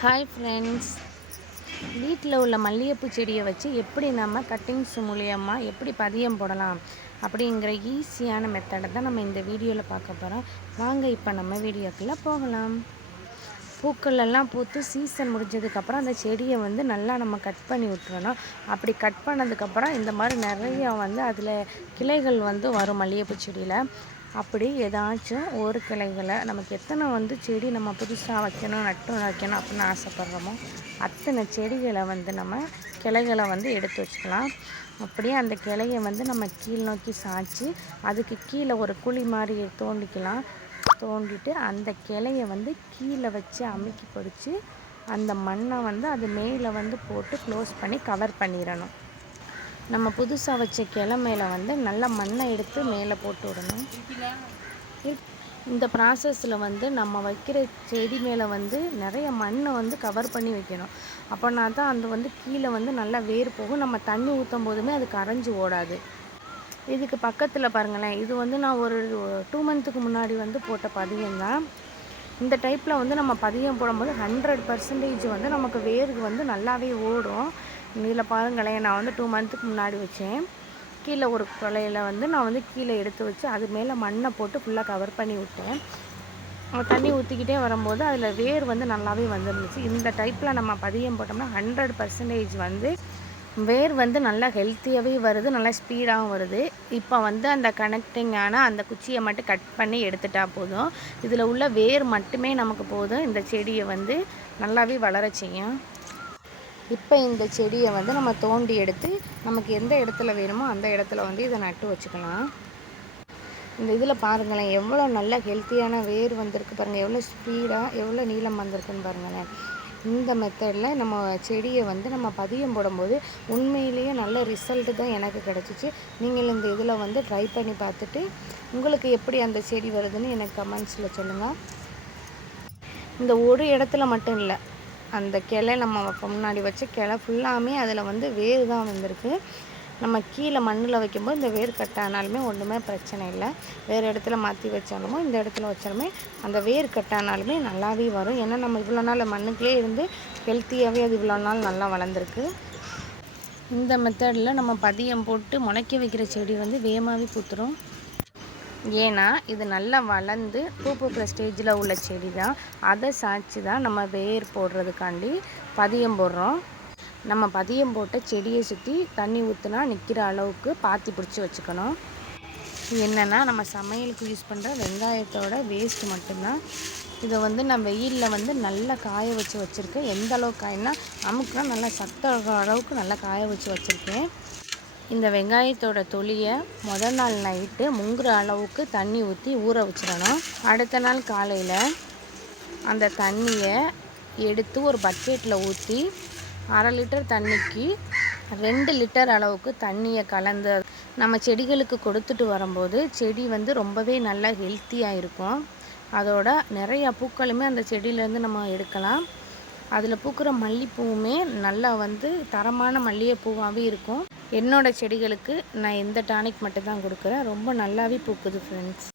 Hi friends வீட்டில் உள்ள மல்லிகைப்பூ செடியை வச்சு எப்படி நம்ம கட்டிங்ஸ் மூலியமாக எப்படி பதியம் போடலாம் அப்படிங்கிற ஈஸியான மெத்தடை தான் நம்ம இந்த வீடியோவில் பார்க்க போகிறோம் வாங்க இப்போ நம்ம வீடியோக்குள்ளே போகலாம். பூக்கள் எல்லாம் பூத்து சீசன் முடிஞ்சதுக்கப்புறம் அந்த செடியை வந்து நல்லா நம்ம கட் பண்ணி விட்டுறணும். அப்படி கட் பண்ணதுக்கப்புறம் இந்த மாதிரி நிறையா வந்து அதில் கிளைகள் வந்து வரும் மல்லிகைப்பூ செடியில். அப்படி ஏதாச்சும் ஒரு கிளைகளை நமக்கு எத்தனை வந்து செடி நம்ம புதுசாக வைக்கணும் நட்டு வைக்கணும் அப்படின்னு ஆசைப்பட்றோமோ அத்தனை செடிகளை வந்து நம்ம கிளைகளை வந்து எடுத்து வச்சுக்கலாம். அப்படியே அந்த கிளையை வந்து நம்ம கீழ் நோக்கி சாய்ச்சி அதுக்கு கீழே ஒரு குழி மாதிரி தோண்டிக்கலாம். தோண்டிட்டு அந்த கிளையை வந்து கீழே வச்சு அமுக்கி பிடிச்சி அந்த மண்ணை வந்து அது மேலே வந்து போட்டு க்ளோஸ் பண்ணி கவர் பண்ணிடணும். நம்ம புதுசாக வச்ச மேலே வந்து நல்லா மண்ணை எடுத்து மேலே போட்டு விடணும். இந்த ப்ராசஸில் வந்து நம்ம வைக்கிற செடி மேலே வந்து நிறைய மண்ணை வந்து கவர் பண்ணி வைக்கணும். அப்போனா தான் அந்த வந்து கீழே வந்து நல்லா வேர் போகும். நம்ம தண்ணி ஊற்றும் போதுமே அது கரைஞ்சி ஓடாது. இதுக்கு பக்கத்தில் பாருங்களேன். இது வந்து நான் ஒரு டூ மந்த்துக்கு முன்னாடி வந்து போட்ட பதியம் தான். இந்த டைப்பில் வந்து நம்ம பதியம் போடும்போது ஹண்ட்ரட் பர்சன்டேஜ் வந்து நமக்கு வேருக்கு வந்து நல்லாவே ஓடும். இதில் பாருங்களேன் நான் வந்து டூ மந்த்துக்கு முன்னாடி வச்சேன். கீழே ஒரு கொலையில் வந்து நான் வந்து கீழே எடுத்து வச்சு அது மேலே மண்ணை போட்டு ஃபுல்லாக கவர் பண்ணி விட்டேன். தண்ணி ஊற்றிக்கிட்டே வரும்போது அதில் வேர் வந்து நல்லாவே வந்துருந்துச்சு. இந்த டைப்பில் நம்ம பதியம் போட்டோம்னா ஹண்ட்ரட் பர்சன்டேஜ் வந்து வேர் வந்து நல்லா ஹெல்த்தியாகவே வருது நல்லா ஸ்பீடாகவும் வருது. இப்போ வந்து அந்த கனெக்டிங்கான அந்த குச்சியை மட்டும் கட் பண்ணி எடுத்துட்டா போதும். இதில் உள்ள வேர் மட்டுமே நமக்கு போதும். இந்த செடியை வந்து நல்லாவே வளர செய்யும். இப்போ இந்த செடியை வந்து நம்ம தோண்டி எடுத்து நமக்கு எந்த இடத்துல வேணுமோ அந்த இடத்துல வந்து இதை நட்டு வச்சுக்கலாம். இந்த இதில் பாருங்களேன் எவ்வளோ நல்ல ஹெல்த்தியான வேர் வந்திருக்கு பாருங்கள் எவ்வளோ ஸ்பீடாக எவ்வளோ நீளம் வந்திருக்குன்னு பாருங்களேன். இந்த மெத்தடில் நம்ம செடியை வந்து நம்ம பதியம் போடும்போது உண்மையிலேயே நல்ல ரிசல்ட்டு தான் எனக்கு கிடச்சிச்சு. நீங்கள் இந்த இதில் வந்து ட்ரை பண்ணி பார்த்துட்டு உங்களுக்கு எப்படி அந்த செடி வருதுன்னு எனக்கு கமெண்ட்ஸில் சொல்லுங்கள் இந்த ஒரு இடத்துல மட்டும் இல்லை அந்த கிளை நம்ம முன்னாடி வச்ச கிளை ஃபுல்லாமே அதில் வந்து வேர் தான் வந்திருக்கு. நம்ம கீழே மண்ணில் வைக்கும்போது இந்த வேர் கட் ஆனாலுமே ஒன்றுமே பிரச்சனை இல்லை. வேறு இடத்துல மாற்றி வச்சாலுமோ இந்த இடத்துல வச்சாலுமே அந்த வேர் கட் ஆனாலுமே நல்லாவே வரும். ஏன்னா நம்ம இவ்வளோ நாள் மண்ணுக்குள்ளே இருந்து ஹெல்த்தியாகவே அது இவ்வளோ நாள் நல்லா வளர்ந்துருக்கு. இந்த மெத்தடில் நம்ம பதியம் போட்டு முளைக்க வைக்கிற செடி வந்து வேகமாகவே பூத்துரும். ஏன்னா இது நல்லா வளர்ந்து பூ பூக்கிற ஸ்டேஜில் உள்ள செடி தான் அதை சாய்ச்சி தான் நம்ம வேர் போடுறதுக்காண்டி பதியம் போடுறோம். நம்ம பதியம் போட்ட செடியை சுற்றி தண்ணி ஊற்றுனா நிற்கிற அளவுக்கு பாத்தி பிடிச்சி வச்சுக்கணும். என்னென்னா நம்ம சமையலுக்கு யூஸ் பண்ணுற வெங்காயத்தோட வேஸ்ட் மட்டும்தான். இதை வந்து நான் வெயிலில் வந்து நல்லா காய வச்சு வச்சுருக்கேன். எந்த அளவுக்கு காயினா அமுக்குனா நல்லா சத்த அளவுக்கு நல்லா காய வச்சு வச்சுருக்கேன். இந்த வெங்காயத்தோட தொலியை முதல் நாள் நைட்டு முங்குற அளவுக்கு தண்ணி ஊற்றி ஊற வச்சிடணும். அடுத்த நாள் காலையில் அந்த தண்ணியை எடுத்து ஒரு பக்கெட்டில் ஊற்றி அரை லிட்டர் தண்ணிக்கு ரெண்டு லிட்டர் அளவுக்கு தண்ணியை கலந்து நம்ம செடிகளுக்கு கொடுத்துட்டு வரும்போது செடி வந்து ரொம்பவே நல்லா ஹெல்த்தியாக இருக்கும். அதோட நிறையா பூக்களுமே அந்த செடியிலேருந்து நம்ம எடுக்கலாம். அதில் பூக்கிற மல்லிப்பூவுமே நல்லா வந்து தரமான மல்லிகைப்பூவாகவே இருக்கும். என்னோடய செடிகளுக்கு நான் இந்த டானிக் மட்டும் தான் கொடுக்குறேன். ரொம்ப நல்லாவே பூக்குது ஃப்ரெண்ட்ஸ்